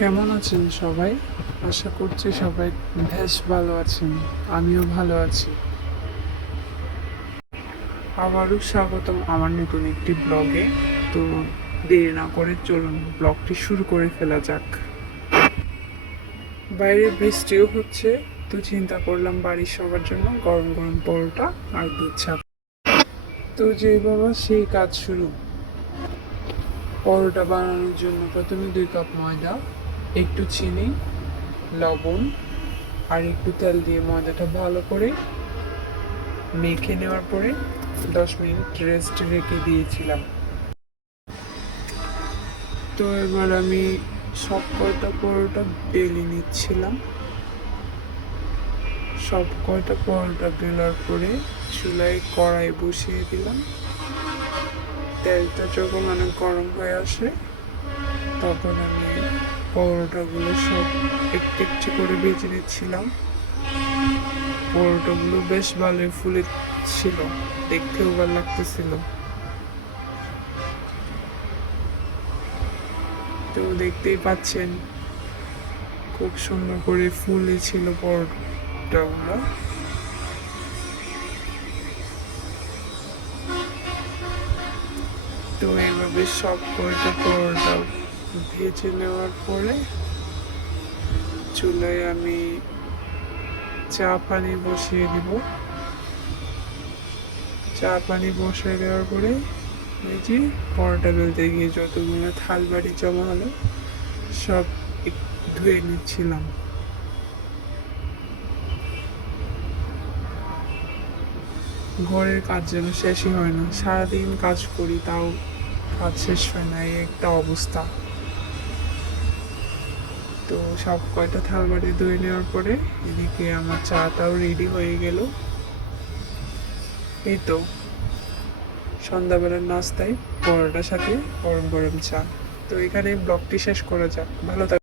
কেমন আছেন সবাই? আশা করছি সবাই বেশ ভালো আছেন। আমিও ভালো আছি। আবারও স্বাগতম আমার নতুন একটি ব্লগে। তো দেরি না করে চলুন ব্লগটি শুরু করে ফেলা যাক। বাইরে বৃষ্টিও হচ্ছে, তো চিন্তা করলাম বাড়ির সবার জন্য গরম গরম পরোটা আর দুধ চা। তো যেই বাবা সেই কাজ শুরু। পরোটা বানানোর জন্য প্রথমে 2 কাপ ময়দা, একটু চিনি, লবণ আর একটু তেল দিয়ে ময়দাটা ভালো করে মেখে নেওয়ার পরে 10 মিনিট রেস্ট রেখে দিয়েছিলাম। তো এবার আমি সব কয়টা পরোটা বেলে নিচ্ছিলাম। সব কয়টা পরোটা বেলার পরে চুলায় কড়াই বসিয়ে দিলাম। তেলটা যখন অনেক গরম হয়ে আসে তখন আমি পরোটাগুলো সব একটু একটু করে ভেজে নিচ্ছিলাম। পরোটাগুলো বেশ ভালোই ফুলে ছিল, দেখতেও ভালো লাগতেছিল। তো দেখতেই পাচ্ছেন খুব সুন্দর করে ফুলে ছিল পরোটাগুলো। তো এইভাবে সব কয়টা পরোটা ভেজে নেওয়ার পরে চুলায় আমি চা পানি বসিয়ে দিব। চা পানি বসিয়ে দেওয়ার পরে এই যে পরোটা বেলতে গিয়ে যতগুলো থাল বাটি জমা হলো সব ধুয়ে নিচ্ছিলাম। ঘরের কাজ যেন শেষই হয় না, সারাদিন কাজ করি তাও কাজ শেষ হয় না, এই একটা অবস্থা। তো সব কয়টা থাল বাটি ধুয়ে নেওয়ার পরে এদিকে আমার চাটাও রেডি হয়ে গেল। এই তো সন্ধ্যাবেলার নাস্তায় পরোটার সাথে গরম গরম চা। তো এখানে ব্লগটি শেষ করা যাক। ভালো থাকবেন।